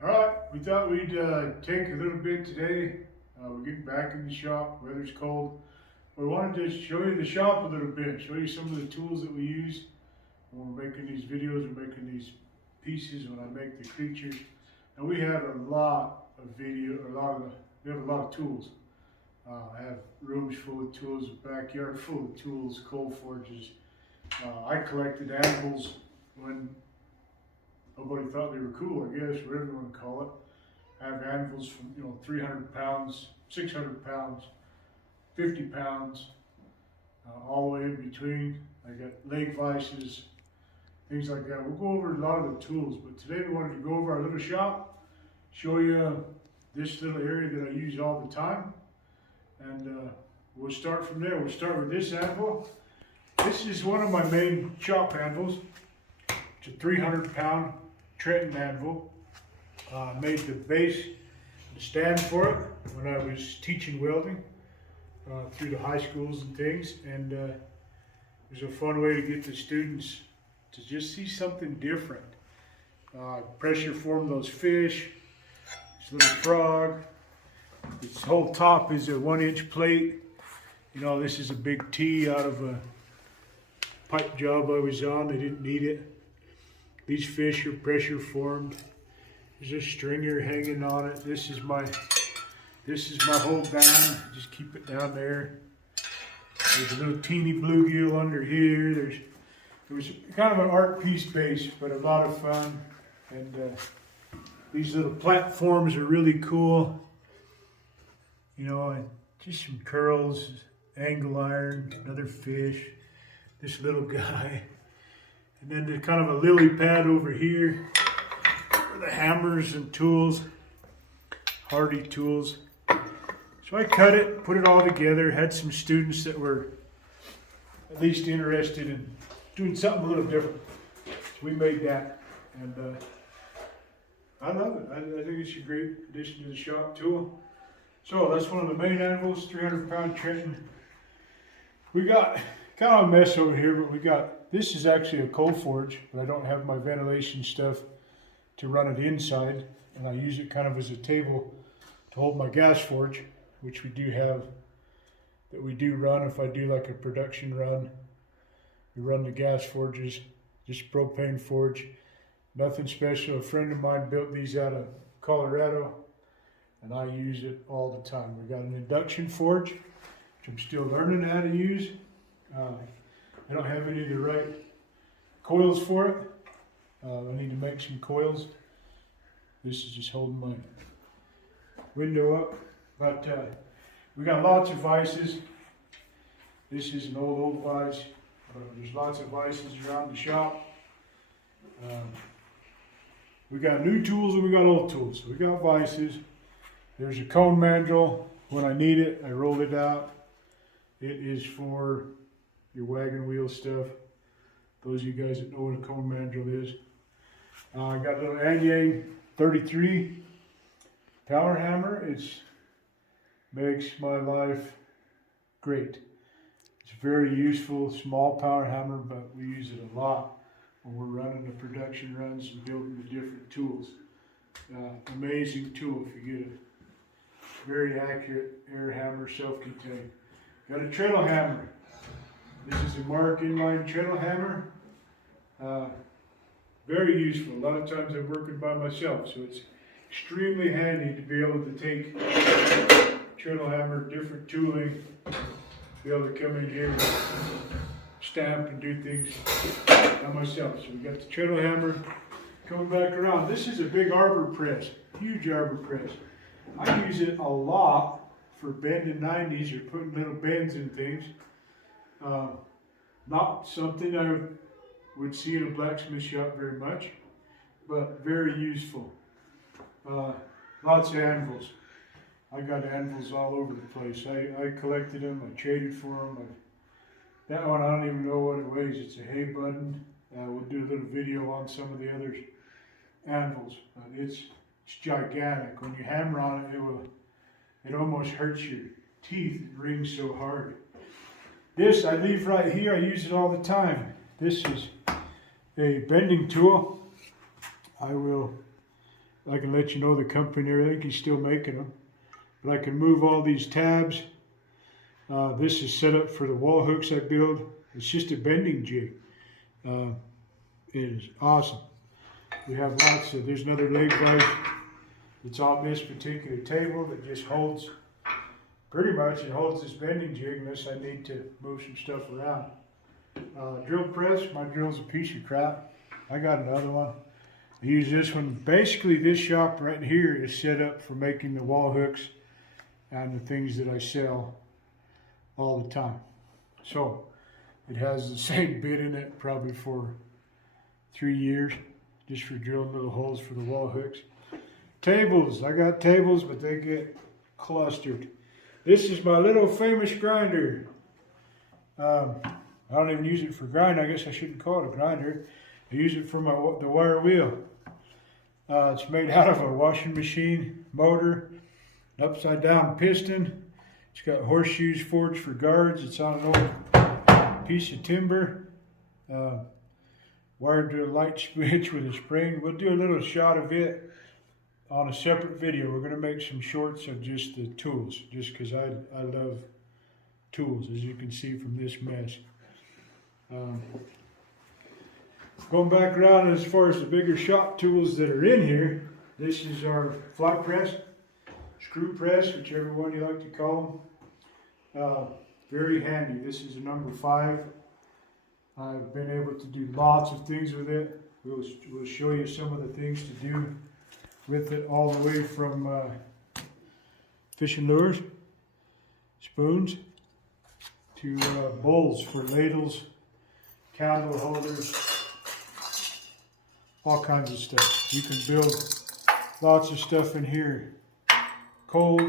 All right, we thought we'd take a little bit today. We're getting back in the shop. Weather's cold. We wanted to show you the shop a little bit, show you some of the tools that we use when we're making these videos, we're making these pieces, when I make the creatures. And we have a lot of we have a lot of tools. I have rooms full of tools, a backyard full of tools, coal forges. I collected anvils when nobody thought they were cool, I guess, whatever you want to call it. I have anvils from 300 pounds, 600 pounds, 50 pounds, all the way in between. I got leg vices, things like that. We'll go over a lot of the tools, but today we wanted to go over our little shop, show you this little area that I use all the time, and we'll start from there. We'll start with this anvil. This is one of my main shop anvils. It's a 300-pound Trenton anvil. Made the base, the stand for it when I was teaching welding through the high schools and things, and it was a fun way to get the students to just see something different. Pressure form those fish, this little frog. This whole top is a 1-inch plate. This is a big T out of a pipe job I was on. They didn't need it. These fish are pressure formed. There's a stringer hanging on it. This is my whole band. Just keep it down there. There's a little teeny bluegill under here. It was kind of an art piece base, but a lot of fun. And these little platforms are really cool. Just some curls, angle iron, another fish, this little guy. And then there's kind of a lily pad over here for the hammers and tools, hardy tools. So I cut it, put it all together, had some students that were at least interested in doing something a little different. So we made that, and I love it. I think it's a great addition to the shop tool. So that's one of the main anvils, 300-pound Trenton. We got kind of a mess over here, but this is actually a coal forge, but I don't have my ventilation stuff to run it inside, and I use it kind of as a table to hold my gas forge, which we do have, that we do run if I do like a production run. We run the gas forges, just propane forge, nothing special. A friend of mine built these out of Colorado, and I use it all the time. We got an induction forge, which I'm still learning how to use. I don't have any of the right coils for it. I need to make some coils. This is just holding my window up. But we got lots of vices. This is an old vice, but there's lots of vices around the shop. We got new tools and we got old tools. So we got vices. There's a cone mandrel. When I need it, I roll it out. It is for your wagon wheel stuff. Those of you guys that know what a cone mandrel is. I got a little Anyang 33 power hammer. It makes my life great. It's very useful, small power hammer, but we use it a lot when we're running the production runs and building the different tools. Amazing tool if you get a very accurate air hammer, self-contained. Got a treadle hammer. This is a Mark inline treadle hammer. Very useful. A lot of times I'm working by myself, so it's extremely handy to be able to take treadle hammer, different tooling, be able to come in here and stamp and do things by myself. So we got the treadle hammer coming back around. This is a big arbor press, huge arbor press. I use it a lot for bending 90s or putting little bends in things. Not something I would see in a blacksmith shop very much, but very useful. Lots of anvils. I got anvils all over the place. I collected them, I traded for them. That one, I don't even know what it weighs. It's a hay button. We'll do a little video on some of the other anvils. It's gigantic. When you hammer on it, it almost hurts your teeth. It rings so hard. This I leave right here. I use it all the time. This is a bending tool. I will I can let you know the company and everything. He's still making them. But I can move all these tabs. This is set up for the wall hooks I build. It's just a bending jig. It is awesome. We have lots of, there's another leg vise that's on this particular table that just holds, pretty much it holds this bending jig unless I need to move some stuff around. Drill press, my drill's a piece of crap. I got another one. I use this one. Basically this shop right here is set up for making the wall hooks and the things that I sell all the time. So it has the same bit in it probably for 3 years, just for drilling little holes for the wall hooks. Tables, I got tables, but they get clustered. This is my little famous grinder. I don't even use it for grind. I guess I shouldn't call it a grinder. I use it for the wire wheel. It's made out of a washing machine motor, an upside down piston. It's got horseshoes forged for guards. It's on an old piece of timber, wired to a light switch with a spring. We'll do a little shot of it on a separate video. We're going to make some shorts of just the tools, just because I love tools, as you can see from this mess. Going back around as far as the bigger shop tools that are in here, this is our flat press, screw press, whichever one you like to call them. Very handy. This is a number 5. I've been able to do lots of things with it. We'll show you some of the things to do with it, all the way from fishing lures, spoons, to bowls for ladles, candle holders, all kinds of stuff. You can build lots of stuff in here. Cold,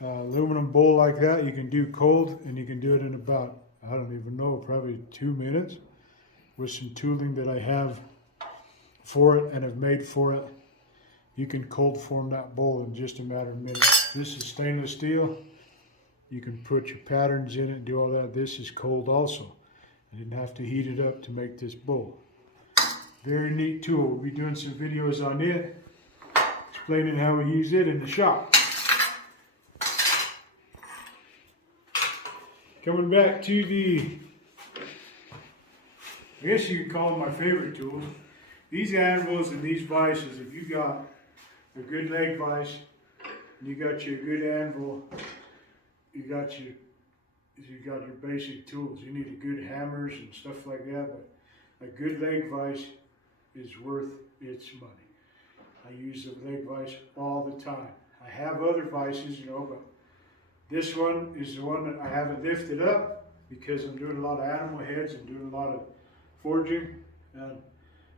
aluminum bowl like that, you can do cold, and you can do it in about, I don't even know, probably 2 minutes with some tooling that I have for it and have made for it. You can cold form that bowl in just a matter of minutes. This is stainless steel. You can put your patterns in it and do all that. This is cold also. I didn't have to heat it up to make this bowl. Very neat tool. We'll be doing some videos on it, explaining how we use it in the shop. Coming back to the, I guess you could call them my favorite tools. These anvils and these vices, if you got a good leg vice, and you got your good anvil, you got your basic tools. You need a good hammers and stuff like that, but a good leg vice is worth its money. I use the leg vice all the time. I have other vices, you know, but this one is the one that I haven't lifted up because I'm doing a lot of animal heads and doing a lot of forging. And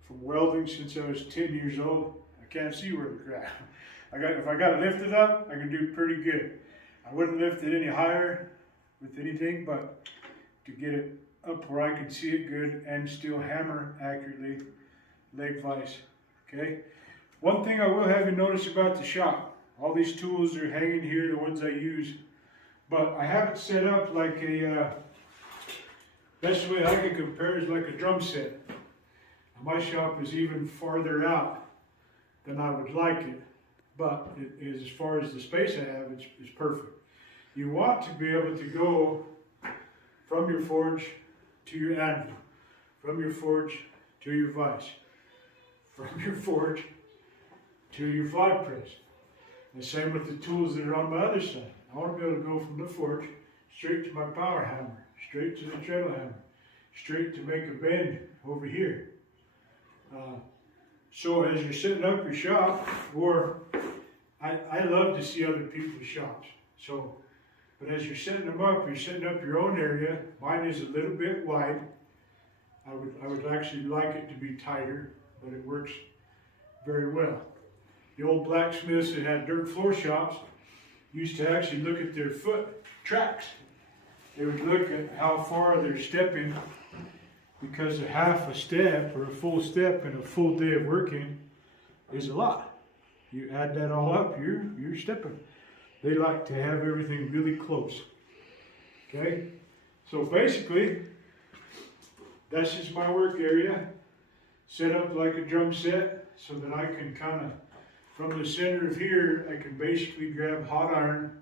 from welding since I was 10 years old, I can't see where the crap. If I got it lifted up, I can do pretty good. I wouldn't lift it any higher with anything, but to get it up where I can see it good and still hammer accurately, leg vice, okay? One thing I will have you notice about the shop, all these tools are hanging here, the ones I use, but I have it set up like a, best way I can compare is like a drum set. My shop is even farther out than I would like it, but as far as the space I have, it's perfect. You want to be able to go from your forge to your anvil, from your forge to your vise, from your forge to your flat press. The same with the tools that are on my other side. I want to be able to go from the forge straight to my power hammer, straight to the treadle hammer, straight to make a bend over here. So as you're setting up your shop, or I love to see other people's shops. So, but as you're setting them up, you're setting up your own area. Mine is a little bit wide. I would actually like it to be tighter, but it works very well. The old blacksmiths that had dirt floor shops used to actually look at their foot tracks. They would look at how far they're stepping, because a half a step or a full step in a full day of working is a lot. You add that all up, you're stepping. They like to have everything really close. Okay? So basically, that's just my work area. set up like a drum set so that I can kind of, from the center of here, I can basically grab hot iron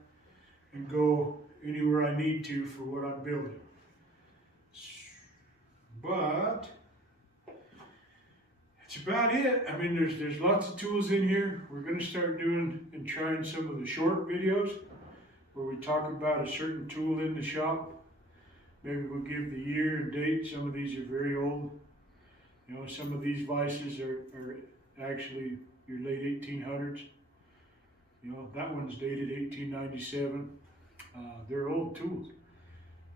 and go anywhere I need to for what I'm building. But that's about it. I mean, there's lots of tools in here. We're going to start doing and trying some of the short videos where we talk about a certain tool in the shop. Maybe we'll give the year and date. Some of these are very old. You know, some of these vices are actually your late 1800s. You know, that one's dated 1897. They're old tools.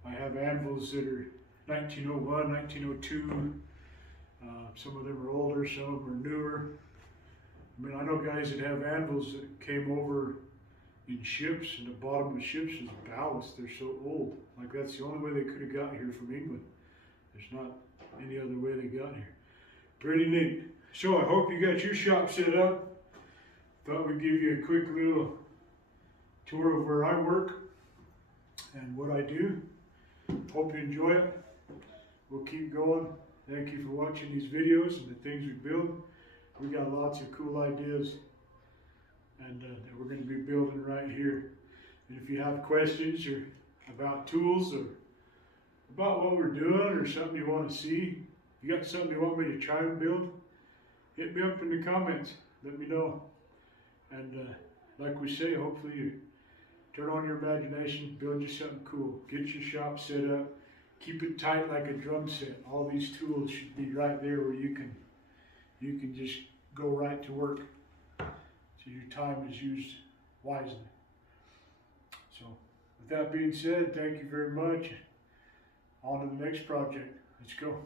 I have anvils that are 1901, 1902. Some of them are older, some of them are newer. I mean, I know guys that have anvils that came over in ships, and the bottom of the ships is ballast. They're so old. Like, that's the only way they could have got here from England. There's not any other way they got here. Pretty neat. So I hope you got your shop set up. Thought we'd give you a quick little tour of where I work and what I do. Hope you enjoy it. We'll keep going. Thank you for watching these videos and the things we build. We got lots of cool ideas and that we're going to be building right here. And if you have questions or about tools or about what we're doing or something you want to see, if you got something you want me to try and build, hit me up in the comments. Let me know. And like we say, hopefully you turn on your imagination, build you something cool. Get your shop set up. Keep it tight like a drum set. All these tools should be right there where you can just go right to work. So your time is used wisely. So with that being said, thank you very much. On to the next project. Let's go.